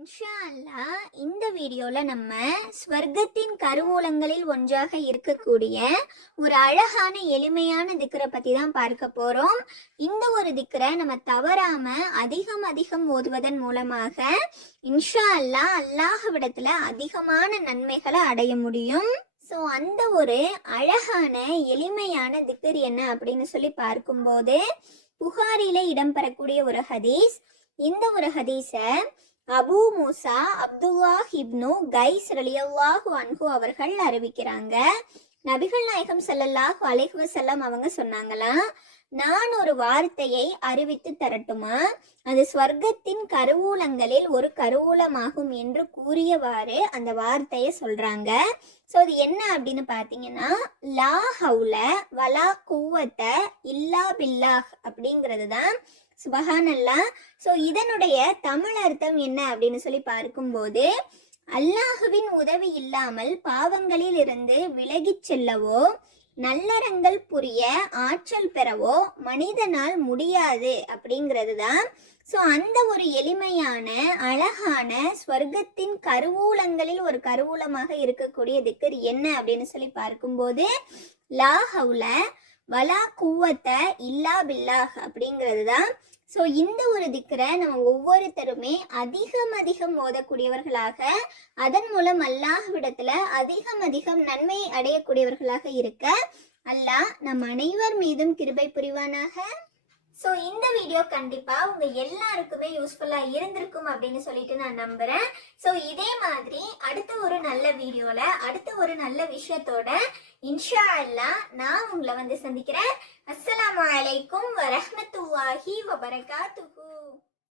இன்ஷா அல்லாஹ் இந்த வீடியோல நம்ம ஸ்வர்க்கத்தின் கருவூலங்களில் ஒன்றாக இருக்கக்கூடிய ஒரு அழகான எளிமையான திக்ரை பத்தி தான் பார்க்க போறோம். இந்த ஒரு திக்ரை நம்ம தவறாம அதிகம் அதிகம் ஓதுவதன் மூலமாக இன்ஷா அல்லாஹ் அல்லாஹ்விடத்துல அதிகமான நன்மைகளை அடைய முடியும். ஸோ அந்த ஒரு அழகான எளிமையான திக்ர் என்ன அப்படின்னு சொல்லி பார்க்கும்போது புகாரில இடம்பெறக்கூடிய ஒரு ஹதீஸ். இந்த ஒரு ஹதீஸை அபு மூசா அப்துல்லாஹ் இப்னு கைஸ் ரலியல்லாஹு அன்ஹு அவர்கள் அறிவிக்கிறாங்க. நபிகள் நாயகம் ஸல்லல்லாஹு அலைஹி வஸல்லம் அவங்க சொன்னாங்களாம், நான் ஒரு வார்த்தையை அறிவித்து தரட்டுமா, அது ஸ்வர்க்கத்தின் கருவூலங்களில் ஒரு கருவூலமாகும் என்று கூறியவாறு அந்த வார்த்தையை சொல்றாங்க. ஸோ அது என்ன அப்படின்னு பார்த்தீங்கன்னா, லா ஹவுல வலா குவத்த இல்லா பில்லாஹ் அப்படிங்கிறது தான். சுபஹானல்லாஹ். ஸோ இதனுடைய தமிழ் அர்த்தம் என்ன அப்படின்னு சொல்லி பார்க்கும்போது, அல்லாஹுவின் உதவி இல்லாமல் பாவங்களில் இருந்து விலகிச் செல்லவோ நல்லறங்கள் புரிய ஆற்றல் பெறவோ மனிதனால் முடியாது அப்படிங்கிறது தான். ஸோ அந்த ஒரு எளிமையான அழகான ஸ்வர்க்கத்தின் கருவூலங்களில் ஒரு கருவூலமாக இருக்கக்கூடிய திக்ர் என்ன அப்படின்னு சொல்லி பார்க்கும்போது, லா ஹவுல வலா குவத்த இல்லா பில்லாஹ் அப்படிங்கிறது தான். ஸோ இந்த ஒரு திக்ரை நம்ம ஒவ்வொருத்தருமே அதிகம் அதிகம் ஓதக்கூடியவர்களாக, அதன் மூலம் அல்லாஹ்விடத்துல அதிகம் அதிகம் நன்மை அடையக்கூடியவர்களாக இருக்க அல்லாஹ் நம் அனைவர் மீதும் கிருபை புரிவானாக. ஸோ இந்த வீடியோ கண்டிப்பாக உங்கள் எல்லாருக்குமே யூஸ்ஃபுல்லாக இருந்திருக்கும் அப்படின்னு சொல்லிட்டு நான் நம்புகிறேன். ஸோ இதே மாதிரி அடுத்த ஒரு நல்ல வீடியோவில் அடுத்த ஒரு நல்ல விஷயத்தோட இன்ஷா அல்லாஹ் நான் உங்களை சந்திக்கிறேன். அஸ்ஸலாமு அலைக்கும் வரஹ்மத்துல்லாஹி வபரகாத்துஹு.